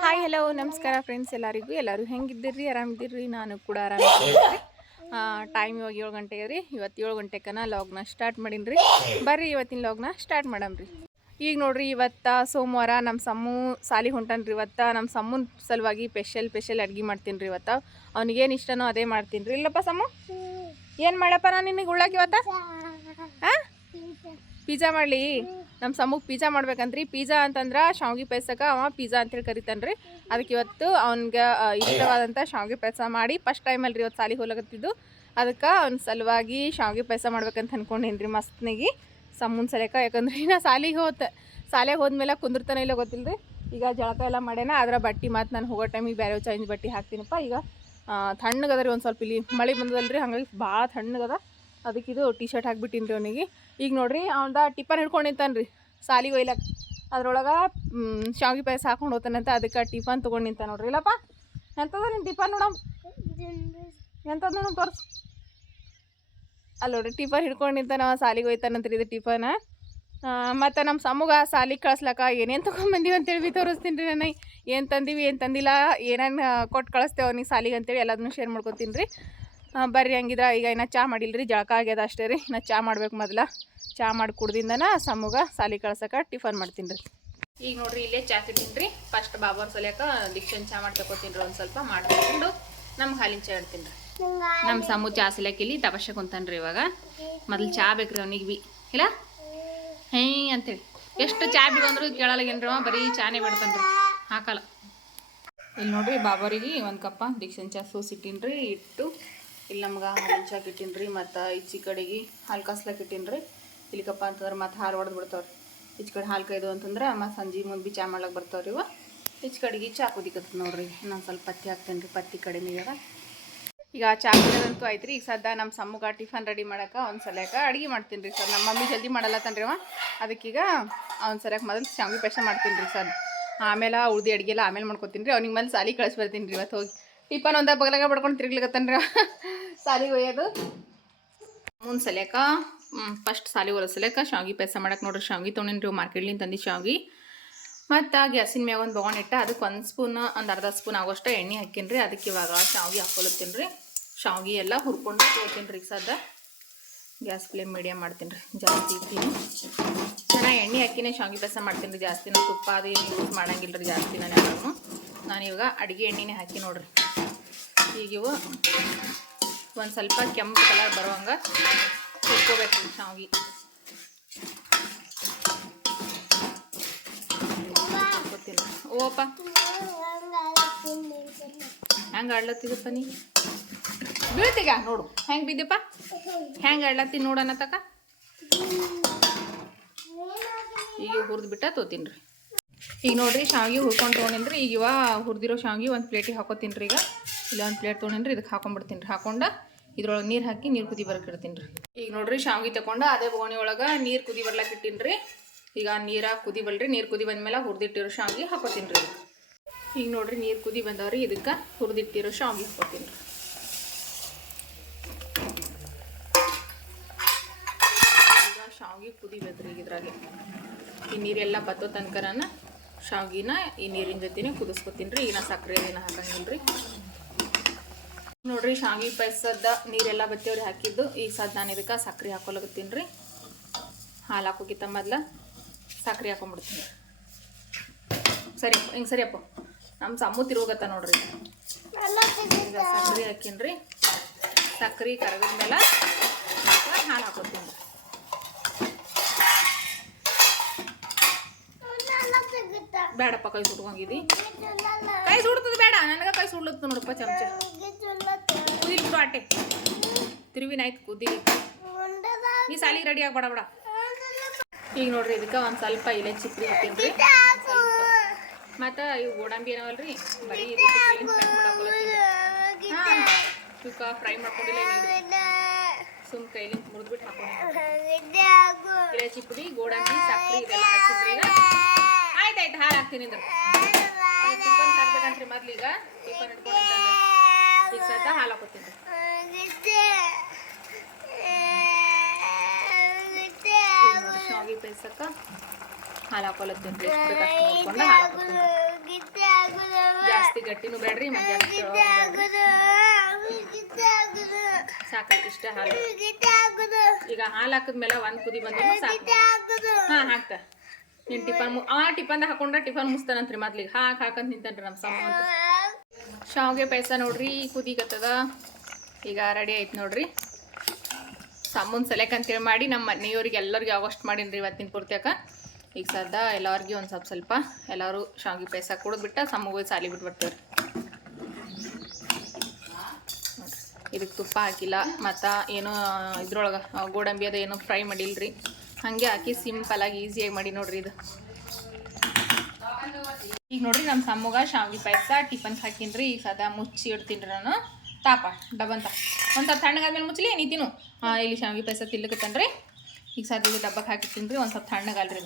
Hi hello ನಮಸ್ಕಾರ friends ಎಲ್ಲರಿಗೂ. ಎಲ್ಲರೂ ಹೆಂಗಿದ್ದೀರಿ? ಆರಾಮಿದ್ದೀರಿ? ನಾನು ಕೂಡ ಆರಾಮಿದ್ದೀನಿ ಟೈಮ್ ಇವಾಗ ಏಳು ಗಂಟೆಗೆ ರೀ. ಇವತ್ತು ಏಳು ಗಂಟೆಕನ ಲಾಗ್ನ ಸ್ಟಾರ್ಟ್ ಮಾಡೀನಿ ರೀ ಬರ್ರಿ, ಇವತ್ತಿನ ಲಾಗ್ನ ಸ್ಟಾರ್ಟ್ ಮಾಡಮ್ರಿ. ಈಗ ನೋಡ್ರಿ, ಇವತ್ತು ಸೋಮವಾರ ನಮ್ಮ ಸಮ್ಮು ಸಾಲಿ ಹೊಂಟನ್ರಿ ಇವತ್ತು. ನಮ್ಮ ಸಮ್ಮನ ಸಲುವಾಗಿ ಸ್ಪೆಷಲ್ ಸ್ಪೆಷಲ್ ಅಡ್ಗೆ ಮಾಡ್ತೀನಿ ರೀ ಇವತ್ತು. ಅವ್ನಿಗೇನು ಇಷ್ಟನೋ ಅದೇ ಮಾಡ್ತೀನಿ ರೀ ಇಲ್ಲಪ್ಪ ಸಮ್ಮು? ಏನು ಮಾಡಪ್ಪ ನಾನು ನಿನಗೆ ಉಳ್ಳಾಗ ಇವತ್ತ? ಹಾಂ ಪಿಜ್ಜಾ ಮಾಡಲಿ. ನಮ್ಮ ಸಮ್ಮಗ್ ಪಿಜ್ಜಾ ಮಾಡ್ಬೇಕಂತ್ರಿ ಪಿಜ್ಜಾ ಅಂತಂದ್ರೆ ಶಾವ್ಗೆ ಪಾಯಸಕ್ಕೆ ಅವ ಪಿಜ್ಜಾ ಅಂತೇಳಿ ಕರಿತಾನೆ ಅದಕ್ಕೆ ಇವತ್ತು ಅವ್ನಿಗೆ ಇಷ್ಟವಾದಂಥ ಶಾವ್ಗೆ ಪಾಯಸ ಮಾಡಿ, ಫಸ್ಟ್ ಟೈಮಲ್ಲಿ ರೀ ಇವತ್ತು ಸಾಲಿಗೆ ಹೋಗ್ಲಕತ್ತಿದ್ದು ಅದಕ್ಕೆ ಅವ್ನ ಸಲುವಾಗಿ ಶಾವ್ಗೆ ಪಾಯಸ ಮಾಡ್ಬೇಕಂತ ಅನ್ಕೊಂಡೇನಿ ರೀ ಮಸ್ತ್ನಾಗಿ. ಸಮ್ಮನ ಸಲಕ ಯಾಕಂದ್ರೆ ನಾ ಸಾಲಿಗೆ ಹೋತ. ಸಾಲೆಗೆ ಹೋದ್ಮೇಲೆ ಕುಂದಿರ್ತಾನೆ ಇಲ್ಲ ಗೊತ್ತಿಲ್ಲ ರೀ ಈಗ ಜಳಕ ಎಲ್ಲ ಮಾಡ್ಯಾನ ಅದರ ಬಟ್ಟೆ ಮತ್ತು ನಾನು ಹೋಗೋ ಟೈಮಿಗೆ ಬೇರೆ ಚೇಂಜ್ ಬಟ್ಟೆ ಹಾಕ್ತೀನಪ್ಪ. ಈಗ ತಣ್ಣಗದ ರೀ ಒಂದು ಸ್ವಲ್ಪ ಇಲ್ಲಿ ಮಳೆ ಬಂದದಲ್ಲ ರೀ ಹಾಗಾಗಿ ಭಾಳ ತಣ್ಣಗದ ಅದಕ್ಕೆ ಇದು ಟಿ ಶರ್ಟ್ ಹಾಕ್ಬಿಟ್ಟಿನಿ ರೀ ಅವನಿಗೆ. ಈಗ ನೋಡ್ರಿ, ಅವ್ನ್ದ ಟಿಫನ್ ಹಿಡ್ಕೊಂಡು ನಿಂತಾನೆ ರೀ ಸಾಲಿಗೆ ಒಯ್ಲಕ್. ಅದ್ರೊಳಗೆ ಶಾವಿಗೆ ಪಾಯಸ ಹಾಕೊಂಡು ಹೋಗ್ತಾನಂತ ಅದಕ್ಕೆ ಟಿಫನ್ ತೊಗೊಂಡು ನಿಂತ ನೋಡ್ರಿ. ಇಲ್ಲಪ್ಪ, ಎಂತದ ನಿನ್ನ ಟಿಫನ್ ನೋಡಮ್ ಎಂತದ ನೋಡಮ್ ತೋರ್ಸು. ಅಲ್ಲಿ ನೋಡ್ರಿ ಟಿಫನ್ ಹಿಡ್ಕೊಂಡು ನಿಂತಾನ, ಅವ ಸಾಲಿಗೆ ಹೋಯ್ತಾನಂತ್ರಿ ಇದು ಟಿಫನ್ ಮತ್ತು ನಮ್ಮ ಸಮ್ಮಗ ಸಾಲಿಗೆ ಕಳ್ಸ್ಲಕ್ಕ, ಏನೇನು ತೊಗೊಂಬಂದೀವಿ ಅಂತೇಳಿ ತೋರಿಸ್ತೀನಿ ರೀ ನನಗೆ ಏನು ತಂದೀವಿ, ಏನು ತಂದಿಲ್ಲ, ಏನೇನು ಕೊಟ್ಟು ಕಳಿಸ್ತೇವೆ ಅವನಿಗೆ ಸಾಲಿಗೆ ಅಂತೇಳಿ ಎಲ್ಲದನ್ನೂ ಶೇರ್ ಮಾಡ್ಕೊತೀನಿ ರೀ ಬರ್ರಿ ಹಂಗಿದ್ರೆ ಈಗ ಇನ್ನು ಚಾ ಮಾಡಿಲ್ರಿ ಜಳಕ ಆಗ್ಯದ ಅಷ್ಟೇ ರೀ. ನಾ ಚಾ ಮಾಡ್ಬೇಕು ಮೊದಲ. ಚಾ ಮಾಡಿ ಕುಡ್ದಿಂದನ ಸಮ್ಮಗ ಸಾಲಿ ಕಳ್ಸಕ್ಕೆ ಟಿಫನ್ ಮಾಡ್ತೀನಿ ರೀ. ಈಗ ನೋಡ್ರಿ ಇಲ್ಲೇ ಚಾ ರೀ. ಫಸ್ಟ್ ಬಾಬರ್ ಸಲ್ಯಾಕ ದಿಕ್ಷನ್ ಚಾ ಮಾಡಿ ತಗೋತೀನಿ ರೀ ಒಂದು ಸ್ವಲ್ಪ. ಮಾಡ್ಕೊಂಡು ನಮ್ಗೆ ಹಾಲಿನ ಚಾ ಇಡ್ತೀನಿ ರೀ. ನಮ್ಮ ಸಮು ಚಾ ಸಲ್ಯಾಕ ಇಲ್ಲಿ ತಪಸ್ಸೆ ಕುಂತಾನೆ ರೀ ಇವಾಗ. ಮೊದಲು ಚಾ ಬೇಕ್ರಿ ಅವ್ನಿಗೆ ಬಿ. ಇಲ್ಲ? ಹೇ ಅಂತೇಳಿ. ಎಷ್ಟು ಚಾ ಬಿಡಂದ್ರು ಕೇಳಲಾಗೇನ್ರಿ ಅವ ಬರೀ ಚಾನೇ ಬಿಡ್ತಾನೆ ರೀ. ಹಾಕಲ್ಲ. ಇಲ್ಲಿ ನೋಡ್ರಿ ಬಾಬಾರಿಗೆ ಒಂದು ಕಪ್ಪ ದೀಕ್ಷನ್ ಚಾ ಸೂಸಿಟ್ಟಿನ್ರಿ ರೀ ಇಟ್ಟು ಇಲ್ಲಿ ನಮ್ಗೆ ಹಾಲು ಚಾಕ್ ಇಟ್ಟೀನಿ ರೀ ಮತ್ತು ಈಚೆ ಕಡೆಗೆ ಹಾಲು ಕಾಸ್ಲಾಕ್ ಇಟ್ಟೀನಿ ರೀ ಇಲ್ಲಿಕಪ್ಪ ಅಂತಂದ್ರೆ ಮತ್ತು ಹಾಲು ಹೊಡೆದು ಬಿಡ್ತಾವ್ರಿ. ಈಚ ಕಡೆ ಹಾಲು ಕೈದು ಅಂತಂದ್ರೆ ಮತ್ತು ಸಂಜೆ ಮುಂದೆ ಬಿ ಚಾ ಮಾಡ್ಲಕ್ಕೆ ಬರ್ತಾವ್ರಿ ಇವ. ಈಚ ಕಡೆಗೆ ಚಾ ಕುದಿಕತ್ತ ನೋಡ್ರಿ. ಇನ್ನೊಂದು ಸ್ವಲ್ಪ ಪತ್ತಿ ಹಾಕ್ತೇನೆ ರೀ ಪತ್ತಿ ಕಡಿಮೆ ಈಗ ಚಾ ಕುಡಿಯೋದಂತೂ ಆಯ್ತು ರೀ ಈಗ ಸದ್ದ ನಮ್ಮ ಸಮ್ಮಗ ಟಿಫನ್ ರೆಡಿ ಮಾಡೋಕೆ ಒಂದು ಸಲ್ಯಾಕ ಅಡುಗೆ ಮಾಡ್ತೀನಿ ರೀ ಸರ್. ನಮ್ಮ ಮಮ್ಮಿ ಜಲ್ದಿ ಮಾಡಲ್ಲತ್ತನ್ರಿ ಅವ. ಅದಕ್ಕೀಗ ಅವ್ನ ಸರಿಯಾಗಿ ಮೊದಲು ಶಾವಿಗೆ ಪೇಷ ಮಾಡ್ತೀನಿ ರೀ ಸರ್. ಆಮೇಲೆ ಉಳ್ದಿ ಅಡುಗೆ ಎಲ್ಲ ಆಮೇಲೆ ಮಾಡ್ಕೊತೀನಿ ರೀ ಅವ್ನಿಗೆ ಮಂದಿ ಸಾಲಿ ಕಳಿಸ್ಬರ್ತೀನಿ ರೀ ಇವತ್ತು ಹೋಗಿ. ಟಿಫನ್ ಒಂದಾಗ ಬಗಲಾಗ ಬಡ್ಕೊಂಡು ತಿರ್ಗ್ಲಿಕತ್ತಾನ ರೀ ಸಾಲಿಗೆ ಒಯ್ಯೋದು? ಮುಂದೆ ಸಲಕ. ಫಸ್ಟ್ ಸಾಲಿ ಹೊಲ ಸಲಕ. ಶಾವಿಗೆ ಪಾಯಸ ಮಾಡಕ್ಕೆ ನೋಡ್ರಿ, ಶಾವಿಗೆ ತೊಗೊಂಡಿನಿ ರೀ ಮಾರ್ಕೆಟ್ಲಿಂದ ತಂದು ಶಾವಿಗೆ. ಮತ್ತು ಗ್ಯಾಸಿನ ಮ್ಯಾಗ ಒಂದು ಬೊಗಣ್ ಇಟ್ಟ ಅದಕ್ಕೆ ಒಂದು ಸ್ಪೂನ್, ಒಂದು ಅರ್ಧ ಸ್ಪೂನ್ ಆಗೋಷ್ಟು ಎಣ್ಣೆ ಹಾಕಿನ್ರಿ ಅದಕ್ಕೆ ಇವಾಗ ಶಾವಿಗೆ ಹಾಕೊಳತ್ತೀನಿ ರೀ. ಶಾವಿಗೆ ಎಲ್ಲ ಹುರ್ಕೊಂಡು ತೊಗೋತೀನಿ ರೀ ಸದ ಗ್ಯಾಸ್ ಫ್ಲೇಮ್ ಮೀಡಿಯಮ್ ಮಾಡ್ತೀನಿ ರೀ, ಜಾಸ್ತಿ ಇಡ್ತೀನಿ ಚೆನ್ನಾಗಿ ಎಣ್ಣೆ ಹಾಕಿನೇ ಶಾವಿಗೆ ಪಾಯಸ ಮಾಡ್ತೀನಿ ರೀ ಜಾಸ್ತಿ ನಾನು ತುಪ್ಪ ಅದು ಯೂಸ್ ಮಾಡಂಗಿಲ್ಲ ರೀ ಜಾಸ್ತಿ ನಾನು ಇವಾಗ ಅಡುಗೆ ಎಣ್ಣೆನೇ ಹಾಕಿ ನೋಡ್ರಿ. ಈಗ ಇವು ಒಂದು ಸ್ವಲ್ಪ ಕೆಂಪು ಕಲರ್ ಬರುವಂಗ ಹುರ್ಕೋಬೇಕು ರೀ ಶಾವಿಗೆ ಗೊತ್ತಿಲ್ಲ. ಓಪ. ಹೆಂಗೆ ಆಡ್ಲತ್ತಿದಪ್ಪ ನೀ? ಬೀಳ್ತೀಗ? ನೋಡು. ಹೆಂಗೆ ಬಿದ್ದಪ್ಪ ಹೆಂಗೆ ಆಡ್ಲತ್ತಿ ನೋಡೋಣ ತಕ ಈಗ ಹುರಿದು ಬಿಟ್ಟ ತೋತೀನಿ ರೀ ಈಗ ನೋಡ್ರಿ ಶಾವಿಗೆ ಹುರ್ಕೊಂಡು ತೊಗೊಂಡಿನ್ರಿ. ಈಗ ಇವ ಹುರಿದಿರೋ ಶಾವಿಗೆ ಒಂದು ಪ್ಲೇಟಿಗೆ ಹಾಕೋತೀನಿ ರೀ ಈಗ. ಇಲ್ಲ ಒಂದು ಪ್ಲೇಟ್ ತೊಗೊಂಡೇನು ರೀ ಇದಕ್ಕೆ ಹಾಕೊಂಡ್ಬಿಡ್ತೀನಿ ರೀ. ಹಾಕೊಂಡು ಇದ್ರೊಳಗೆ ನೀರು ಹಾಕಿ ನೀರು ಕುದಿ ಬರಕ್ಕೆ ಇಡ್ತೀನಿ ರೀ. ಈಗ ನೋಡ್ರಿ ಶಾವಿಗೆ ತಗೊಂಡು ಅದೇ ಬೋಣಿ ಒಳಗೆ ನೀರು ಕುದಿ ಬರ್ಲಕ್ಕೆ ಇಟ್ಟೀನಿ ರೀ. ಈಗ ನೀರ ಕುದಿ ಬಲ್ರಿ, ನೀರು ಕುದಿ ಬಂದ್ಮೇಲೆ ಹುರಿದಿಟ್ಟಿರೋ ಶಾವಿಗೆ ಹಾಕೋತೀನಿ ರೀ. ಈಗ ನೋಡಿರಿ ನೀರು ಕುದಿ ಬಂದವ್ರಿ, ಇದಕ್ಕೆ ಹುರಿದಿಟ್ಟಿರೋ ಶಾವಿಗೆ ಹಾಕೋತೀನಿ ರೀ. ಈಗ ಶಾವಿಗೆ ಕುದಿಬೇಕ್ರಿ ಈಗ ಇದ್ರಾಗೆ. ಈ ನೀರೆಲ್ಲ ಬತ್ತೋ ತನಕನ ಶಾವಿಗೆನ ಈ ನೀರಿನ ಜೊತೆನೇ ಕುದಿಸ್ಕೊತೀನಿ ರೀ. ಈಗ ಸಕ್ಕರೆ ಏನೇನು ಹಾಕಂಗಿಲ್ಲ ರೀ ನೋಡ್ರಿ, ಶಾವಿಗೆ ಪಾಯಸದ ನೀರೆಲ್ಲ ಬತ್ತಿಯವ್ರಿ ಹಾಕಿದ್ದು. ಈಗ ಸದ್ ನಾನು ಇದಕ್ಕೆ ಸಕ್ಕರೆ ಹಾಕೊಲಗತ್ತೀನಿ ರೀ. ಹಾಲು ಹಾಕೋಕಿತ್ತ ಮೊದ್ಲು ಸಕ್ಕರೆ ಹಾಕೊಂಡ್ಬಿಡ್ತೀನಿ ಸರಿ, ಹಿಂಗೆ ಸರಿ ಅಪ್ಪ. ನಮ್ಮ ಸಮ್ಮು ತಿರುಗತ್ತ ನೋಡ್ರಿ. ಈಗ ಸಕ್ಕರೆ ಹಾಕೀನಿ ಸಕ್ಕರೆ ಕರಗಿದ್ಮೇಲೆ ಹಾಲು ಹಾಕೋತೀನಿ. ಬೇಡಪ್ಪ, ಕೈ ಸುಟ್ಕೊಂಗಿದಿ ಕೈ ಸುಡ್ತದ ಬೇಡ, ನನಗೆ ಕೈ ಸುಡ್ಲತ್ತ ನೋಡಪ್ಪ, ಚಮಚ. ಬಿಡು ಆಟೆ ತಿರುವಿನ ಆಯ್ತು ಕುದಿಲಿ ನೀ ಸಾಲಿಗೆ ರೆಡಿ ಆಗ್ಬೇಡ, ಬೇಡ. ಈಗ ನೋಡ್ರಿ, ಇದಕ್ಕೆ ಒಂದು ಸ್ವಲ್ಪ ಇಲೆ ಚಿಪ್ರಿ ಹಾಕಿದ್ರಿ ಮತ್ತು ಇವು ಗೋಡಂಬಿ ಏನವಲ್ರಿ? ಬರೀ ಈ ಹಾಂ ಇವಕ್ಕೆ ಫ್ರೈ ಮಾಡ್ಕೊಂಡಿಲ್ಲ ಸುಮ್ ಕೈಲಿ ಮುರಿದ್ಬಿಟ್ಟು ಹಾಕೊಂಡು ಇಲೆ ಪುಡಿ, ಗೋಡಂಬಿ ಸಕ್ಕರೆ ಇದೆಲ್ಲ ಈಗ. ಆಯ್ತಾಯ್ತು ಹಾಲು ಹಾಕ್ತೀನಿ ಅಂದ್ರೆ ಟಿಫನ್ ಹಾಕ್ಬೇಕಂತ್ರಿ ಮೊದ್ಲೀಗ ಟಿಫನ್ ಇಟ್ಕೊಂಡಿದ್ದಾನೆ ಈಗ ಸದ್ದ ಹಾಲು ಹಾಕೋತೀನಿ ಶಾವಿಗೆ ಹಾಲು ಹಾಕೊಳತ್ತೀನಿ ಹಾಲು ಹಾಕೋತೀನಿ ಗಟ್ಟಿನೂ ಬೇಡ್ರಿ ಮತ್ತೆ ಜಾಸ್ತಿ. ಸಾಕಾಯ್ತು ಇಷ್ಟ ಹಾಲು. ಈಗ ಹಾಲು ಹಾಕಿದ್ಮೇಲೆ ಒಂದು ಕುದಿ ಬಂದ್ರೆ ಸಾಕು. ಹಾ ಹಾಕ್ತ. ನೀನ್ ಟಿಫನ್ ಆ ಟಿಫನ್ ಹಾಕೊಂಡ್ರೆ ಟಿಫನ್ ಮುಸ್ತಾನಂತ್ರಿ ಮೊದ್ಲಿಗೆ. ಹಾಕ್ ಹಾಕಂತ ನಿಂತನ್ರಿ ನಮ್ಮ ಸಮ ಶಾವ್ಗೆ ಪಾಯಸ ನೋಡ್ರಿ ಕುದಿಗತ್ತದ ಈಗ ರೆಡಿ ಆಯ್ತು ನೋಡ್ರಿ. ಸಮ್ಮನ್ ಸಲಕ್ಕೆ ಅಂತೇಳಿ ಮಾಡಿ, ನಮ್ಮ ಮನೆಯವ್ರಿಗೆ ಎಲ್ಲರಿಗೂ ಆಗೋಷ್ಟು ಮಾಡೀನಿ ರೀ ಇವತ್ತಿನ ಪೂರ್ತಿಯಾಕ ಈಗ ಸದ್ದ ಎಲ್ಲರಿಗೂ ಒಂದು ಸ್ವಲ್ಪ ಸ್ವಲ್ಪ ಎಲ್ಲರೂ ಶಾವಿಗೆ ಪಾಯಸ ಕುಡಿದ್ಬಿಟ್ಟು ಸಮ್ಮಗೂ ಸಾಲಿ ಬಿಟ್ಟು ಬರ್ತೀವ್ರಿ ಇದಕ್ಕೆ ತುಪ್ಪ ಹಾಕಿಲ್ಲ, ಮತ್ತು ಏನೋ ಇದ್ರೊಳಗೆ ಗೋಡಂಬಿ ಅದು ಏನೋ ಫ್ರೈ ಮಾಡಿಲ್ಲ ರೀ ಹಾಗೆ ಹಾಕಿ ಸಿಂಪಲಾಗಿ ಈಸಿಯಾಗಿ ಮಾಡಿ ನೋಡ್ರಿ ಇದು. ಈಗ ನೋಡ್ರಿ ನಮ್ಮ ಸಮ್ಮಗ ಶಾವಿಗೆ ಪಾಯಸ, ಟಿಫನ್ ಹಾಕಿನ್ರಿ. ಈಗ ಸದಾ ಮುಚ್ಚಿ ಇಡ್ತೀನಿ ನಾನು. ತಾಪ ಡಬ್ಬಂತ ಒಂದು ಸ್ವಲ್ಪ ತಣ್ಣಗಾದ್ಮೇಲೆ ಮುಚ್ಚಲಿ ನೀತಿನು ಹಾಂ ಇಲ್ಲಿ ಶಾವಿಗೆ ಪಾಯಸ ತಿಲ್ಲಕತ್ತನ್ರಿ. ಈಗ ಸದ ಇದು ಡಬ್ಬಕ್ಕೆ ಹಾಕಿರ್ತೀನಿ ರೀ ಒಂದು ಸ್ವಲ್ಪ ತಣ್ಣಗಲ್ರಿ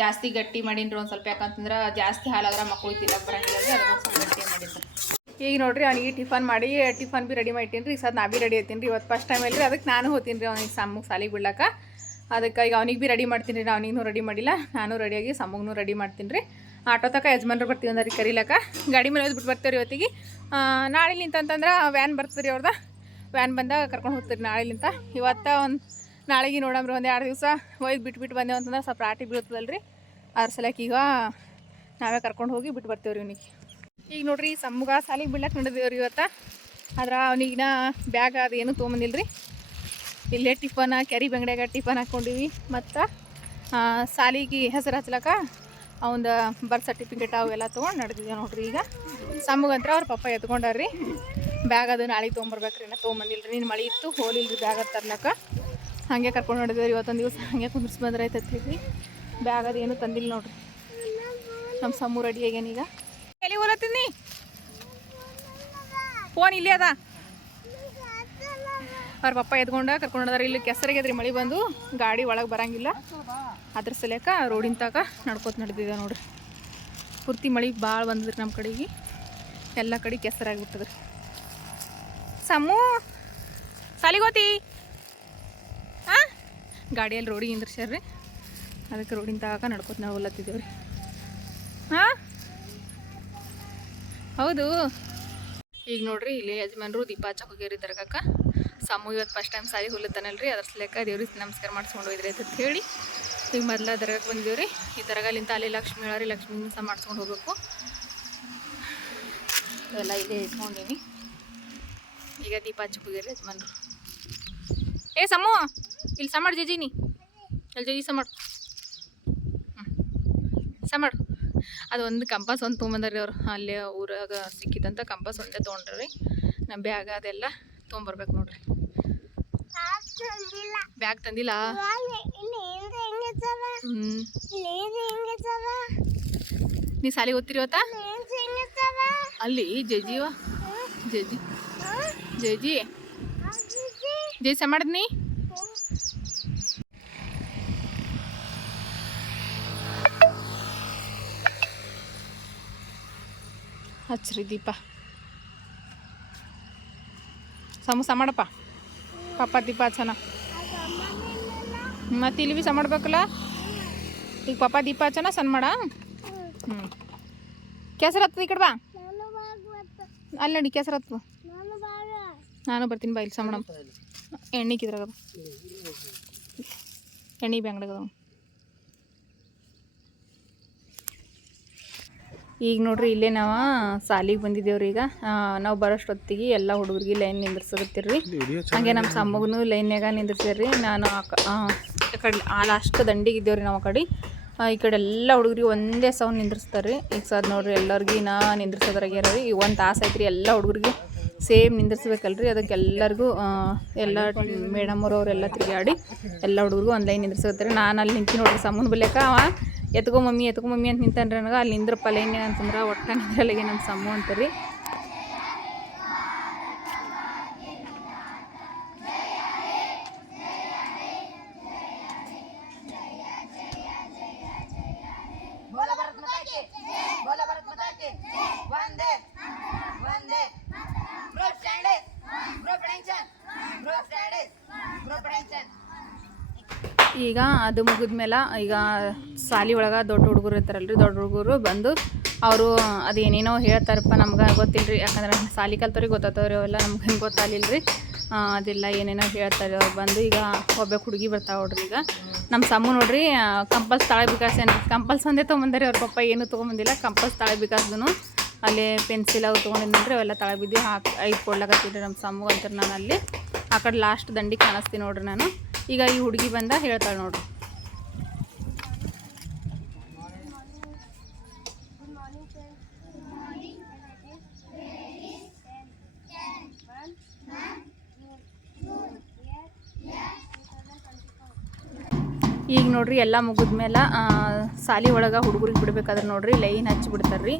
ಜಾಸ್ತಿ ಗಟ್ಟಿ ಮಾಡೀನಿ ಒಂದು ಸ್ವಲ್ಪ. ಯಾಕಂತಂದ್ರೆ ಜಾಸ್ತಿ ಹಾಲಾದ್ರೆ ಮಕ್ಕಳು ತಿನ್ನಕ್ಕೆ ಬರಂಗಿಲ್ಲ ರೀ ಸ್ವಲ್ಪ ಗಟ್ಟಿ ಈಗ ನೋಡ್ರಿ ಅವ್ನಿಗೆ ಟಿಫನ್ ಮಾಡಿ, ಟಿಫನ್ ಬಿ ರೆಡಿ ಮಾಡಿಟ್ಟೀನಿ ರೀ ಈಗ ಸದ್ ನಾ ಬಿ ರೆಡಿ ಐತೀನಿ ರೀ ಇವತ್ತು ಫಸ್ಟ್ ಟೈಮ್ ರೀ ಅದಕ್ಕೆ ನಾನು ಹೋತೀನಿ ರೀ ಅವ್ನಿಗೆ ಸಮ್ಮಗೆ ಸಾಲಿಗೆ ಬಿಡ್ಲಕ್ಕ ಅದಕ್ಕೆ ಈಗ ಅವ್ನಿಗೆ ಬಿ ರೆಡಿ ಮಾಡ್ತೀನಿ ರೀ ಅವನಿಗೂ ರೆಡಿ ಮಾಡಿಲ್ಲ. ನಾನು ರೆಡಿಯಾಗಿ ಸಮ್ಮಗೂ ರೆಡಿ ಮಾಡ್ತೀನಿ ರೀ ಆಟೋ ತಕ ಯಜಮಾನ್ರು ಬರ್ತೀವಿ ಅಂದ್ರೆ ಕರೀಲಕ್ಕ ಗಾಡಿ ಮೇಲೆ ಹೋಗ್ಬಿಟ್ಟು ಬರ್ತೀವಿ ಇವತ್ತಿಗೆ. ನಾಳೆ ನಿಂತಂತಂದ್ರೆ ವ್ಯಾನ್ ಬರ್ತದೆ ರೀ ಅವ್ರದ್ದು ವ್ಯಾನ್ ಬಂದಾಗ ಕರ್ಕೊಂಡು ಹೋಗ್ತೀರಿ ನಾಳೆಲಿಂತ ಇವತ್ತು ಒಂದು ನಾಳೆಗೆ ನೋಡಮ್ರಿ ಒಂದು ಎರಡು ದಿವಸ ಒಯ್ದು ಬಿಟ್ಬಿಟ್ಟು ಬಂದೇವು ಅಂತಂದ್ರೆ ಸ್ವಲ್ಪ ರಾಟಿ ಬೀಳ್ತದಲ್ಲ ರೀ ಅದ್ರ ಸಲಕ್ಕೆ ಈಗ ನಾವೇ ಕರ್ಕೊಂಡು ಹೋಗಿ ಬಿಟ್ಟು ಬರ್ತೀವಿ ರೀ ಇವನಿಗೆ. ಈಗ ನೋಡ್ರಿ ಸಮ್ಮಗ ಸಾಲಿಗೆ ಬಿಡ್ಲಕ್ಕೆ ನಡೆದೇವ್ರಿ ಇವತ್ತು. ಆದ್ರೆ ಅವನಿಗಿನ ಬ್ಯಾಗ್ ಅದು ಏನು ತೊಗೊಂಬಂದಿಲ್ಲ ರೀ ಇಲ್ಲೇ ಟಿಫನ್ ಕೆರಿ ಬಂಗಡ್ಯಾಗ ಟಿಫನ್ ಹಾಕ್ಕೊಂಡಿವಿ. ಮತ್ತು ಸಾಲಿಗೆ ಹೆಸರು ಹಚ್ಲಕ್ಕ ಅವಂದು ಬರ್ತ್ ಸರ್ಟಿಫಿಕೇಟ್ ಅವೆಲ್ಲ ತೊಗೊಂಡು ನಡೆದಿದ್ದೆ ನೋಡ್ರಿ ಈಗ. ಸಮ್ಮಗಂತ್ರ ಅವ್ರ ಪಪ್ಪ ಎತ್ಕೊಂಡಾರ್ರಿ. ಬ್ಯಾಗ್ ಅದು ನಾಳೆಗೆ ತೊಗೊಂಬರ್ಬೇಕ್ರಿ ನಾ ತೊಗೊಂಬಂದಿಲ್ಲ ರೀ ನೀನು ಮಳೆ ಇತ್ತು ಹೋಲಿಲ್ಲ ರೀ ಬ್ಯಾಗ್ ಅದು ತರ್ಲಕ್ಕ ಹಾಗೆ ಕರ್ಕೊಂಡು ನಡೆದೇವ್ರಿ ಇವತ್ತೊಂದು ದಿವಸ. ಹಾಗೆ ಕುಂದ್ರಿಸಿ ಬಂದ್ರೆ ರೀ ಬ್ಯಾಗ್ ಅದು ಏನು ತಂದಿಲ್ಲ ನೋಡ್ರಿ. ನಮ್ಮ ಸಮ್ಮು ರೆಡಿ ಆಗ್ಯಾನೀಗ ಎಲ್ಲಿ ಹೋಲತ್ತೀನಿ ಫೋನ್ ಇಲ್ಲೇ ಅದ. ಅವ್ರ ಪಪ್ಪ ಎದ್ಕೊಂಡ ಕರ್ಕೊಂಡು ಹೋದಾರ. ಇಲ್ಲಿ ಕೆಸರಿಗೆದ್ರಿ, ಮಳೆ ಬಂದು ಗಾಡಿ ಒಳಗೆ ಬರಂಗಿಲ್ಲ. ಅದ್ರ ಸಲಕ ರೋಡಿನ ತಾಕ ನಡ್ಕೋತ ನಡೆದಿದೆ ನೋಡ್ರಿ. ಪೂರ್ತಿ ಮಳೆ ಭಾಳ ಬಂದದ್ರಿ ನಮ್ಮ ಕಡೆಗೆ. ಎಲ್ಲ ಕಡೆ ಕೆಸರಾಗಿಬಿಟ್ಟದ್ರಿ. ಸಮ್ಮು ಸಾಲಿಗೋತಿ. ಹಾಂ ಗಾಡಿಯಲ್ಲಿ ರೋಡಿಗೆ ನಿಂದ್ರಸ್ಯಾರ್ರಿ. ಅದಕ್ಕೆ ರೋಡಿನ ತಾಕ ನಡ್ಕೋತ ನಾವು ಹೊಲತ್ತಿದ್ದೇವ್ರಿ ಹಾಂ ಹೌದು. ಈಗ ನೋಡ್ರಿ, ಇಲ್ಲಿ ಯಜಮಾನ್ರು ದೀಪ ಹಚ್ಚಕ್ಕೆ ಹೋಗ್ಯಾರಿ ಸಮ್ಮು ಇವತ್ತು ಫಸ್ಟ್ ಟೈಮ್ ಸಾರಿ ಹುಲ್ಲತ್ತಾನಲ್ರಿ. ಅದ್ರ ಸಲಕ ದೇವ್ರಿಗೆ ನಮಸ್ಕಾರ ಮಾಡಿಸ್ಕೊಂಡು ಹೋಗಿದ್ರಿ ಅಂತ ಹೇಳಿ ಈಗ ಮೊದಲ ದರ್ಗಕ್ಕೆ ಬಂದಿವ್ರಿ. ಈ ದರ್ಗಲಿಂತ ಅಲ್ಲಿ ಲಕ್ಷ್ಮಿ ಹೇಳಿ ಲಕ್ಷ್ಮಿ ಸಹ ಮಾಡಿಸ್ಕೊಂಡು ಹೋಗ್ಬೇಕು. ಎಲ್ಲ ಇಲ್ಲೇ ಇಟ್ಕೊಂಡೀನಿ. ಈಗ ದೀಪ ಹಚ್ಚಿ ಯಜಮಾನ್ರು ಏ ಸಮ್ಮು ಇಲ್ಲಿ ಸಮಾಡ್ ಜಜಿನಿ ಅಲ್ಲಿ ಜಜಿ ಸಮಾಡ್. ಸಮಾಡು. ಅದು ಒಂದು ಕಂಪಾಸ್ ಒಂದು ತೊಗೊಂಬಂದ್ರಿ ಅವ್ರು. ಅಲ್ಲೇ ಊರಾಗ ಸಿಕ್ಕಿದಂಥ ಕಂಪಾಸ್ ಒಂದೇ ತೊಗೊಂಡ್ರಿ. ನಮ್ಮ ಬ್ಯಾಗ ಅದೆಲ್ಲ ತೊಗೊಂಬರ್ಬೇಕು ನೋಡ್ರಿ. ಬ್ಯಾಗ್ ತಂದಿಲ್ಲ? ನೀ ಸಾಲಿಗೆ ಓದ್ತಿರಿ ಇವತ್ತ? ಅಲ್ಲಿ ಜಜಿವ ಜಜಿ. ಜಜಿ. ಜೈ ಮಾಡಿದ್ನಿ ಹಚ್ಚ್ರಿ ದೀಪ. ಸಮೋಸ ಮಾಡಪ್ಪ. ಪಪ್ಪ ದೀಪ ಹಚ್ಚನ. ಮತ್ತೆ ಇಲ್ಲಿ ಬಿ ಸ ಮಾಡ್ಬೇಕಲ್ಲ? ಈಗ ಪಪ್ಪ ದೀಪ ಹಚ್ಚನ, ಸಣ್ಣ ಮಾಡ. ಹ್ಞೂ ಕೆಸರು ಹತ್ತದ ಈ ಕಡೆ ಬಾ. ಅಲ್ಲಿ ನಡಿ ಕೆಸರು ಹತ್ತು ನಾನು ಬರ್ತೀನಿ ಬಾ ಇಲ್ಲಿ ಸ ಮಾಡಮ್ ಎಣ್ಣೆ ಇದ್ರಾಗ ಎಣ್ಣೆ ಬ್ಯಾಂಗ್ಡಾಗ ಈಗ ನೋಡ್ರಿ ಇಲ್ಲೇ ನಾವು ಸಾಲಿಗೆ ಬಂದಿದ್ದೇವ್ರಿ ಈಗ. ನಾವು ಬರೋಷ್ಟೊತ್ತಿಗೆ ಎಲ್ಲ ಹುಡುಗರಿಗೆ ಲೈನ್ ನಿಂದ್ರಿಸಕತ್ತಿರ್ರಿ. ಹಂಗೆ ನಮ್ಮ ಸಮ್ಮಗನು ಲೈನ್ಯಾಗ ನಿಂದಿರ್ತೀರಿ ನಾನು ಆ ಕಡೆ ಆ ಲಾಸ್ಟ್ ದಂಡಿಗೆ ಇದ್ದೇವ್ರಿ ನಾವು ಆ ಕಡೆ. ಈ ಕಡೆ ಎಲ್ಲ ಹುಡುಗರಿಗೆ ಒಂದೇ ಸೌಂಡ್ ನಿಂದಿರ್ಸ್ತಾರೆ ಈಗ ಸದ್ ನೋಡ್ರಿ ಎಲ್ಲರಿಗೆ ನಾ ನಿಂದಿರ್ಸೋದ್ರಾಗ್ಯಾರ ರೀ ಈಗ ಒಂದು ತಾಸು ಐತ್ರಿ ಎಲ್ಲ ಹುಡುಗರಿಗೆ ಸೇಮ್ ನಿಂದಿರ್ಸ್ಬೇಕಲ್ರಿ. ಅದಕ್ಕೆ ಎಲ್ಲರಿಗೂ ಎಲ್ಲ ಮೇಡಮ್ ಅವರು ಅವರೆಲ್ಲ ತಿರುಗಾಡಿ ಎಲ್ಲ ಹುಡುಗರಿಗೂ ಒಂದು ಲೈನ್ ನಿಂದ್ರಿಸತ್ತಾರೆ ನಾನು ಅಲ್ಲಿ ನಿಂತೀನಿ ನೋಡ್ರಿ ಸಮ್ಮನ ಬಲ್ಯಾಕ ಅವ. ಎತ್ಕೊ ಮಮ್ಮಿ ಎತ್ಕೊ ಮಮ್ಮಿ ಅಂತ ನಿಂತಾನ್ರಿ ನನಗೆ. ಅಲ್ಲಿ ನಿಂದ್ರಪ್ಪ ಲೈನ್ಯಾಗ ಅಂತಂದ್ರೆ ಒಟ್ಟ ನಿಂದ್ರಲ್ಲಿಗೆ ನಮ್ಮ ಸಮ್ಮು ಅಂತಾರೆ. ಈಗ ಅದು ಮುಗಿದ್ಮೇಲೆ ಈಗ ಸಾಲಿ ಒಳಗೆ ದೊಡ್ಡ ಹುಡುಗರು ಇರ್ತಾರಲ್ರಿ, ದೊಡ್ಡ ಹುಡುಗರು ಬಂದು ಅವರು ಅದೇನೇನೋ ಹೇಳ್ತಾರಪ್ಪ ನಮ್ಗೆ ಗೊತ್ತಿಲ್ಲರಿ ಯಾಕಂದ್ರೆ ಶಾಲಿ ಕಲ್ತವ್ರಿಗೆ ಗೊತ್ತಾತವ್ರಿ ಅವೆಲ್ಲ ನಮ್ಗೆ ಹಿಂಗೆ ಗೊತ್ತಾಗಲಿಲ್ಲ ರೀ ಅದೆಲ್ಲ, ಏನೇನೋ ಹೇಳ್ತಾರೆ, ಅವ್ರು ಬಂದು ಈಗ ಒಬ್ಬ ಹುಡುಗಿ ಬರ್ತಾವೆ ನೋಡ್ರಿ ಈಗ. ನಮ್ಮ ಸಮ್ಮು ನೋಡ್ರಿ ಕಂಪಲ್ಸ್ ತಾಳೆ ಬಿಕಾಸ್ ಏನು ಕಂಪಲ್ಸ್ ಒಂದೇ ತೊಗೊಂಬಂದಾರೆ ಅವ್ರ ಪಪ್ಪ, ಏನು ತೊಗೊಂಬಂದಿಲ್ಲ ಕಂಪಲ್ಸ್ ತಾಳೆ ಬಿಕಾಸ್ದು ಅಲ್ಲೇ ಪೆನ್ಸಿಲ್ ಅವು ತೊಗೊಂಡಿದ್ರಿ ಅವೆಲ್ಲ ತಳ ಬಿದ್ದು ಹಾಕಿ, ಐದು ಕೊಡ್ಲಾಕತ್ತಿದ್ರಿ ನಮ್ಮ ಸಮ್ಮು ಅಂತ ನಾನು ಅಲ್ಲಿ. ಆ ಕಡೆ ಲಾಸ್ಟ್ ದಂಡಿ ಕಾಣಿಸ್ತೀನಿ ನೋಡ್ರಿ ನಾನು. ಈಗ ಈ ಹುಡುಗಿ ಬಂದ ಹೇಳ್ತಾಳೆ ನೋಡ್ರಿ. ಈಗ ನೋಡ್ರಿ ಎಲ್ಲ ಮುಗಿದ್ಮೇಲೆ ಸಾಲಿ ಒಳಗೆ ಹುಡುಗರಿಗೆ ಬಿಡ್ಬೇಕಾದ್ರೆ ನೋಡ್ರಿ ಲೈನ್ ಹಚ್ಚಿ ಬಿಡ್ತಾರೆ ರೀ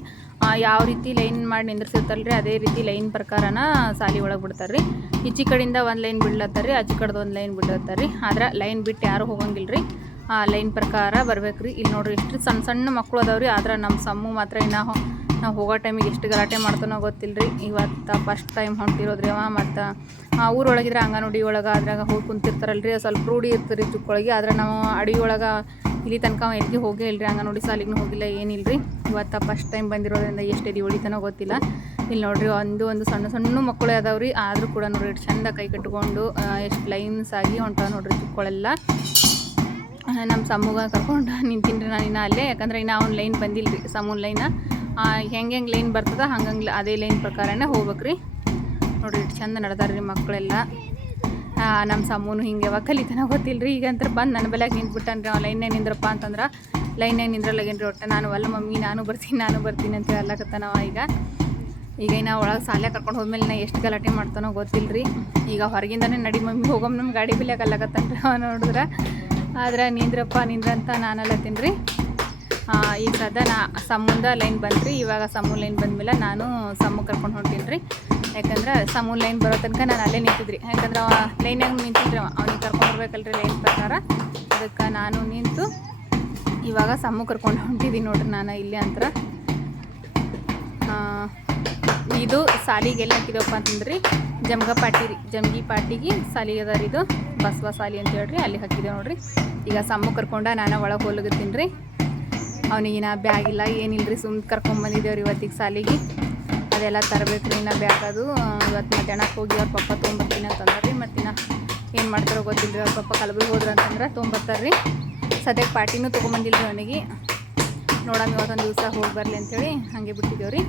ಯಾವ ರೀತಿ ಲೈನ್ ಮಾಡಿ ನಿಂದ್ರಿಸಿರ್ತಾರಲ್ಲ ರೀ ಅದೇ ರೀತಿ ಲೈನ್ ಪ್ರಕಾರನ ಸಾಲಿ ಒಳಗೆ ಬಿಡ್ತಾರೆ ರೀ ಈಚಿ ಕಡೆಯಿಂದ ಒಂದು ಲೈನ್ ಬಿಡ್ಲತ್ತಾರ ರೀ ಆಚೆ ಕಡೆದು ಒಂದು ಲೈನ್ ಬಿಡ್ಲತ್ತಾರೆ ರೀ ಆದ್ರೆ ಲೈನ್ ಬಿಟ್ಟು ಯಾರು ಹೋಗಂಗಿಲ್ಲ ರೀ ಲೈನ್ ಪ್ರಕಾರ ಬರ್ಬೇಕು ರೀ ಇಲ್ಲಿ ನೋಡ್ರಿ ಎಷ್ಟು ಸಣ್ಣ ಸಣ್ಣ ಮಕ್ಕಳು ಅದಾವ್ರಿ, ಆದ್ರೆ ನಮ್ಮ ಸಮ್ಮು ಮಾತ್ರ ಇನ್ನು ನಾವು ಹೋಗೋ ಟೈಮಿಗೆ ಎಷ್ಟು ಗಲಾಟೆ ಮಾಡ್ತಾನೋ ಗೊತ್ತಿಲ್ಲ ರೀ ಇವತ್ತು ಫಸ್ಟ್ ಟೈಮ್ ಹೊಂಟಿರೋದ್ರಿ ಅವ. ಮತ್ತು ಊರೊಳಗಿದ್ರೆ ಅಂಗನವಾಡಿ ಒಳಗೆ ಅದ್ರಾಗ ಹೋಗಿ ಕುಂತಿರ್ತಾರಲ್ರಿ. ಸ್ವಲ್ಪ ರೂಢಿ ಇರ್ತದೆ ರೀ ಚುಕ್ಕೊಳಗೆ ಆದ್ರೆ ನಾವು ಅಡಿಗೆ ಒಳಗೆ ಇಲ್ಲಿ ತನಕ ಎಲ್ಲಿಗೆ ಹೋಗೇ ಇಲ್ಲರಿ ಅಂಗನವಾಡಿ ಸಾಲಿಗೂ ಹೋಗಿಲ್ಲ ಏನಿಲ್ಲ ರೀ ಇವತ್ತು ಫಸ್ಟ್ ಟೈಮ್ ಬಂದಿರೋದ್ರಿಂದ ಎಷ್ಟು ಎಲ್ಲಿ ಹೊಳಿತಾನೋ ಗೊತ್ತಿಲ್ಲ. ಇಲ್ಲಿ ನೋಡ್ರಿ ಒಂದು ಒಂದು ಸಣ್ಣ ಸಣ್ಣ ಮಕ್ಕಳು ಅದಾವ್ರಿ. ಆದರೂ ಕೂಡ ನೋಡ್ರಿ ಚಂದ ಕೈ ಕಟ್ಕೊಂಡು ಎಷ್ಟು ಲೈನ್ಸ್ ಆಗಿ ಹೊಂಟಾವ ನೋಡ್ರಿ ಚುಕ್ಕೊಳೆಲ್ಲ ನಮ್ಮ ಸಮ್ಮುಗ ಕರ್ಕೊಂಡು ನಿಂತೀನಿ ನಾನು ಇನ್ನೂ ಅಲ್ಲೇ. ಯಾಕಂದ್ರೆ ಇನ್ನು ಅವ್ನ ಲೈನ್ ಬಂದಿಲ್ಲ ರೀ ಸಮೂನ್ ಲೈನ. ಹೆಂಗೆ ಹೆಂಗೆ ಲೈನ್ ಬರ್ತದೆ ಹಂಗಂಗೆ ಅದೇ ಲೈನ್ ಪ್ರಕಾರನೇ ಹೋಗ್ಬೇಕು ರೀ ನೋಡ್ರಿ ಚಂದ ನಡೆದಾರ ರೀ ಮಕ್ಕಳೆಲ್ಲ ನಮ್ಮ ಸಮೂನು ಹಿಂಗೆ ಯಾವಾಗ ಕಲಿತನ ಗೊತ್ತಿಲ್ಲ ರೀ ಈಗ ಅಂತ ಬಂದು ನನ್ನ ಬೆಲೆಗೆ ರೀ ಅವ. ಲೈನ್ಯಾಗ ನಿಂದ್ರಪ್ಪ ಅಂತಂದ್ರೆ ಲೈನ್ಯಾಗ ನಿಂದ್ರಲ್ಲಾಗೇನು ರೀ ಒಟ್ಟು. ನಾನು ಅಲ್ಲ ಮಮ್ಮಿ, ನಾನು ಬರ್ತೀನಿ ನಾನು ಬರ್ತೀನಿ ಅಂತ ಹೇಳಕತ್ತಾನವ ಈಗ. ಈಗ ಇನ್ನು ಒಳಗೆ ಸಾಲೆ ಕರ್ಕೊಂಡು ಹೋದ್ಮೇಲೆ ನಾ ಎಷ್ಟು ಗಲಾಟೆ ಮಾಡ್ತಾನೋ ಗೊತ್ತಿಲ್ಲ ರೀ ಈಗ ಹೊರಗಿಂದನೇ ನಡಿ ಮಮ್ಮಿ ಹೋಗಮ್ಮ ನಮ್ಮ ಗಾಡಿ ಬಿಲ್ಯಾಕಲ್ಲಕತ್ತಾನ ಕಲ್ಲಕತ್ತಾನ ರೀ ನೋಡಿದ್ರೆ. ಆದ್ರೆ ನಿಂದ್ರಪ್ಪ ನಿಂದ್ರಂತ ನಾನಲ್ಲತ್ತೀನಿ ರೀ. ಈಗ ಸದ್ಯ ನಾ ಸಮುಂದ ಲೈನ್ ಬಂದ್ರಿ, ಇವಾಗ ಸಮೂ ಲೈನ್ ಬಂದಮೇಲೆ ನಾನು ಸಮೂ ಕರ್ಕೊಂಡು ಹೊಂಟೀನಿ ರೀ ಯಾಕಂದ್ರೆ ಸಮೂ ಲೈನ್ ಬರೋ ತನಕ ನಾನು ಅಲ್ಲೇ ನಿಂತಿದ್ರಿ. ಯಾಕಂದ್ರೆ ಅವ ಲೈನ್ಯಾಗ ನಿಂತಿದ್ರಿ ಅವ? ಅವ್ನಿಗೆ ಕರ್ಕೊಂಡು ಬರ್ಬೇಕಲ್ರಿ ಲೈನ್ ಪ್ರಕಾರ. ಅದಕ್ಕೆ ನಾನು ನಿಂತು ಇವಾಗ ಸಮೂ ಕರ್ಕೊಂಡು ಹೊಂಟಿದ್ದೀನಿ ನೋಡ್ರಿ ನಾನು ಇಲ್ಲಿ ಅಂತರ ಇದು ಸಾಲಿಗೆ ಎಲ್ಲಿ ಹಾಕಿದವಪ್ಪ ಅಂತಂದ್ರಿ, ಜಮ್ಗ ಪಾಟಿ ರೀ ಜಮ್ಗಿ ಪಾಟಿಗೆ ಸಾಲಿಗೆ ಅದ ರೀ ಇದು. ಬಸವ ಸಾಲಿ ಅಂತ ಹೇಳ್ರಿ, ಅಲ್ಲಿ ಹಾಕಿದೆ ನೋಡ್ರಿ. ಈಗ ಸಮ್ಮು ಕರ್ಕೊಂಡ ನಾನು ಒಳಗೆ ಹೋಲಗತ್ತೀನಿ ರೀ. ಅವನಿಗಿನ ಬ್ಯಾಗ್ ಇಲ್ಲ ಏನಿಲ್ಲ ರೀ ಸುಮ್ಮನೆ ಕರ್ಕೊಂಬಂದಿದ್ದೇವೆ ರೀ ಇವತ್ತಿಗೆ ಸಾಲಿಗೆ. ಅದೆಲ್ಲ ತರಬೇಕು ರೀ ಇನ್ನು ಬ್ಯಾಗ್ ಅದು. ಇವತ್ತು ಮಧ್ಯಾಹ್ನಕ್ಕೆ ಹೋಗಿ ಅವ್ರ ಪಪ್ಪ ತೊಂಬತ್ತಿನ ತಂದ್ರಿ ಮತ್ತಿನ ಏನು ಮಾಡ್ತಾರೋ ಗೊತ್ತಿಲ್ಲ ರೀ ಅವ್ರ ಪಪ್ಪ ಕಲಬುರ್ಗಿ ಹೋದ್ರೆ ಅಂತಂದ್ರೆ ತೊಂಬತ್ತಾರ್ರಿ. ಸದ್ಯಕ್ಕೆ ಪಾರ್ಟಿನೂ ತೊಗೊಂಬಂದಿಲ್ಲ ರೀ ಅವನಿಗೆ. ನೋಡೋಣ ಇವತ್ತೊಂದು ದಿವಸ ಹೋಗಿ ಬರಲಿ ಅಂಥೇಳಿ ಹಾಗೆ ಬಿಟ್ಟಿದ್ದೇವೆ ರೀ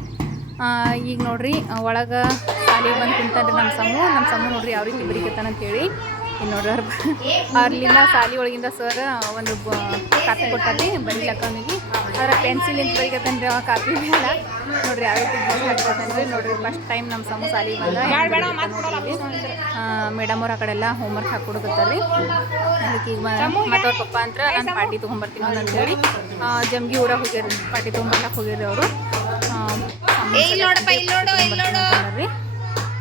ಈಗ ನೋಡ್ರಿ, ಒಳಗೆ ಸಾಲಿಗೆ ಬಂದು ಕುಂತಾನ್ರಿ ನಮ್ಮ ಸಮ್ಮು. ನಮ್ಮ ಸಮ್ಮು ನೋಡ್ರಿ ಯಾವ ರೀತಿ ಬರೀಕತ್ತಾನ ಅಂತೇಳಿ ಇನ್ನು ನೋಡ್ರಿ. ಅಲ್ಲಿಂದ ಶಾಲೆ ಒಳಗಿಂದ ಸರ್ ಒಂದು ಕಾಪಿ ಕೊಟ್ಟಲ್ಲಿ ಬರೀಲಕ್ಕ ಅವನಿಗೆ ಅದರ ಪೆನ್ಸಿಲ್ ಅಂತ ಬರೀಕತ್ತಾನ್ರಿ ಅವ ಕಾಪಿ ಬೇಡ. ನೋಡ್ರಿ ಯಾವ ರೀತಿ ನೋಡ್ರಿ ಫಸ್ಟ್ ಟೈಮ್ ನಮ್ಮ ಸಮ್ಮು ಸಾಲಿ ಬಂದ. ಮೇಡಮ್ ಅವ್ರ ಆ ಕಡೆ ಎಲ್ಲ ಹೋಮ್ವರ್ಕ್ ಹಾಕೊಡಕತ್ತಾರ್ರಿ ಅದಕ್ಕೆ ಈಗ ಮತ್ತೆ ಅವ್ರ ಪಪ್ಪ ಅಂತ ನಾನು ಪಾರ್ಟಿ ತೊಗೊಂಬರ್ತೀನಿ ಅಂತೇಳಿ ಜಮ್ಗಿ ಊರಾಗ ಹೋಗ್ಯಾರ ಪಾರ್ಟಿ ತೊಗೊಂಬರ್ಲಕ್ಕೆ ಹೋಗ್ಯಾರಿ ಅವರು.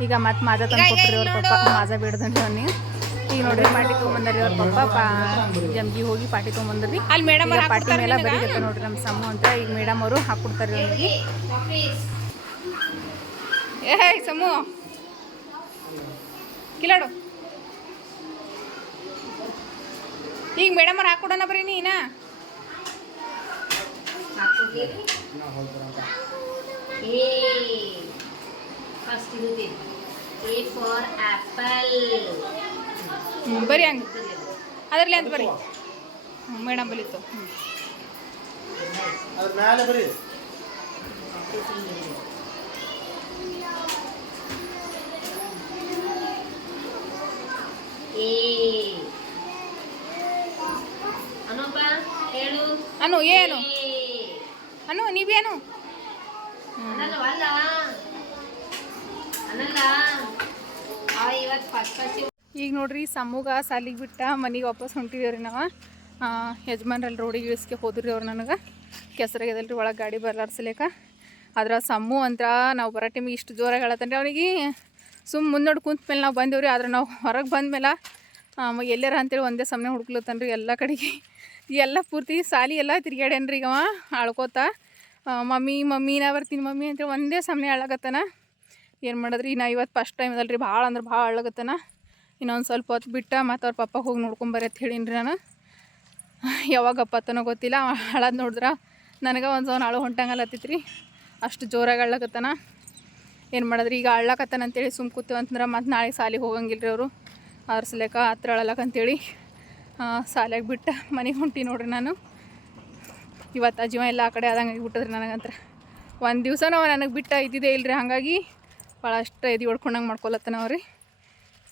ಈಗ ಮತ್ತೆ ಮಾಜಾ ತಂದು ಕೊಟ್ಟರು ಅವ್ರ ಪಪ್ಪ ಮಾಜಾ ಬಿಡ್ದಂದ್ರೆ ಅವನಿಗೆ ಈಗ ನೋಡ್ರಿ ಪಾರ್ಟಿ ತೊಗೊಂಬಂದ್ರಿ ಅವ್ರ ಪಪ್ಪ ಪಾ ಜಮ್ಗಿ ಹೋಗಿ ಪಾರ್ಟಿ ತೊಗೊಂಬಂದ್ರಿ. ಅಲ್ಲಿ ಮೇಡಮ್ ಪಾಟಿ ಪಾರ್ಟಿ ಮೇಲೆ ಬರೀತ ನೋಡ್ರಿ ನಮ್ಮ ಸಮ್ಮು ಅಂತ. ಈಗ ಮೇಡಮ್ ಅವರು ಹಾಕ್ಕೊಡ್ತಾರೆ ಅವ್ರಿಗೆ. ಏ ಸಮು ಕಿಲಾಡು. ಈಗ ಮೇಡಮ್ ಅವ್ರು ಹಾಕೊಡೋಣ ಬರೀ ನೀನಾ. ಫಸ್ಟ್ ಇದು ಎ ಫಾರ್ apple. ಹ್ಞೂ ಬರೀ ಹಂಗೆ ಅದರಲ್ಲಿ ಅಂತ ಬರೀ ಹ್ಞೂ ಮೇಡಮ್ ಬಲಿತ್ತು ಹ್ಞೂ ಅದ್ರ ಮ್ಯಾಲೆ ಬರೀ A. ಅನೂಪ ಹೇಳು ಅನು ಏನು A. ಅನು ನೀವೇನು ಅನ್ನಲ್ಲವಲ್ಲ ಅನ್ನಲ್ಲ ಅವ ಇವತ್ತು ಫಸ್ಟ್ ಫಸ್ಟ್ ಈಗ ನೋಡ್ರಿ ಸಮ್ಮುಗ ಸಾಲಿಗೆ ಬಿಟ್ಟ ಮನೆಗೆ ವಾಪಸ್ ಹೊಂಟಿದೇವ್ರಿ ನಾವು. ಯಜಮಾನ್ರಲ್ಲಿ ರೋಡಿಗೆ ಇಳಿಸ್ಕೆ ಹೋದ್ರಿ ಅವ್ರು ನನಗೆ. ಕೆಸರಾಗ್ಯದಲ್ರಿ, ಒಳಗೆ ಗಾಡಿ ಬರ್ಲಾಡ್ಸಲೇಕ ಆದ್ರೆ ಸಮ್ಮು ಅಂತ ನಾವು ಬರೋ ಟೈಮಿಗೆ ಇಷ್ಟು ಜೋರಾಗಿ ಹೇಳತ್ತಂದ್ರೆ ಅವನಿಗೆ. ಸುಮ್ಮ ಮುಂದೋಡಿ ಕುಂತ ಮೇಲೆ ನಾವು ಬಂದೇವ್ರಿ, ಆದ್ರೆ ನಾವು ಹೊರಗೆ ಬಂದ್ಮೇಲೆ ಎಲ್ಲರ ಅಂತೇಳಿ ಒಂದೇ ಸಮನೆ ಹುಡುಕ್ಲತ್ತನ್ರಿ ಎಲ್ಲ ಕಡೆಗೆ. ಎಲ್ಲ ಪೂರ್ತಿ ಸಾಲಿ ಎಲ್ಲ ತಿರ್ಗ್ಯಾಡ್ಯಾನ್ರಿ ಈಗ ಅವ, ಆಳ್ಕೋತ. ಮಮ್ಮಿ ಮಮ್ಮಿ, ನಾ ಬರ್ತೀನಿ ಮಮ್ಮಿ ಅಂತೇಳಿ ಒಂದೇ ಸಮನೆ ಹೇಳಕತ್ತಾನ ಏನು ಮಾಡಿದ್ರಿ, ನಾ ಇವತ್ತು ಫಸ್ಟ್ ಟೈಮ್ ಅದಲ್ರಿ, ಭಾಳ ಅಂದ್ರೆ ಭಾಳ ಅಳ್ಳಗತ್ತಾನ ಇನ್ನೊಂದು ಸ್ವಲ್ಪ ಹೊತ್ತು ಬಿಟ್ಟ ಮತ್ತು ಅವ್ರ ಪಪ್ಪ ಹೋಗಿ ನೋಡ್ಕೊಂಬರ್ರಿ ಅಂತ ಹೇಳೀನಿ ನಾನು. ಯಾವಾಗಪ್ಪ ತನೋ ಗೊತ್ತಿಲ್ಲ, ಹಳದ್ ನೋಡಿದ್ರೆ ನನಗೆ ಒಂದು ಸೌನ್ ಅಳು ಹೊಂಟಂಗಲ್ಲತ್ತಿತ್ತು ರೀ ಅಷ್ಟು ಜೋರಾಗಿ ಅಳ್ಳಕತ್ತಾನ ಏನು ಮಾಡಿದ್ರಿ, ಈಗ ಅಳ್ಳಕತ್ತಾನ ಅಂತೇಳಿ ಸುಮ್ ಕೂತು ಅಂತಂದ್ರೆ ಮತ್ತು ನಾಳೆ ಸಾಲಿಗೆ ಹೋಗಂಗಿಲ್ಲ ರೀ ಅವರು. ಆರ್ಸ್ಲೇಕ ಹತ್ರ ಅಳಲಕ್ಕಂತೇಳಿ ಸಾಲಿಯಾಗಿ ಬಿಟ್ಟು ಮನೆಗೆ ಹೊಂಟಿ ನೋಡ್ರಿ ನಾನು. ಇವತ್ತು ಅಜೀವ ಎಲ್ಲ ಆ ಕಡೆ ಆದಂಗೆ ಆಗಿಬಿಟ್ಟದ್ರಿ ನನಗಂತ್ರ. ಒಂದು ದಿವಸ ನಾವು ನನಗೆ ಬಿಟ್ಟು ಇದ್ದಿದ್ದೇ ಇಲ್ರಿ, ಹಾಗಾಗಿ ಭಾಳ ಅಷ್ಟು ಇದು ಹೊಡ್ಕೊಂಡಂಗೆ ಮಾಡ್ಕೊಲತ್ತನವ ರೀ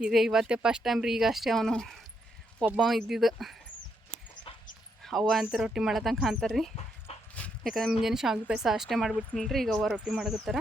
ಇದೇ. ಇವತ್ತೇ ಫಸ್ಟ್ ಟೈಮ್ ರೀ ಈಗ ಅಷ್ಟೇ ಅವನು ಒಬ್ಬ ಇದ್ದಿದ್ದು ಅವ್ವ ಅಂತ ರೊಟ್ಟಿ ಮಾಡೋ ತನಕ ಅಂತಾರೆ ರೀ ಯಾಕಂದ್ರೆ ಮುಂಜಾನೆ ಶಾವಿಗೆ ಪಾಯಸ ಅಷ್ಟೇ ಮಾಡಿಬಿಟ್ಟಿನಿ ರೀ ಈಗ ಅವ್ವ ರೊಟ್ಟಿ ಮಾಡಕತ್ತಾರ.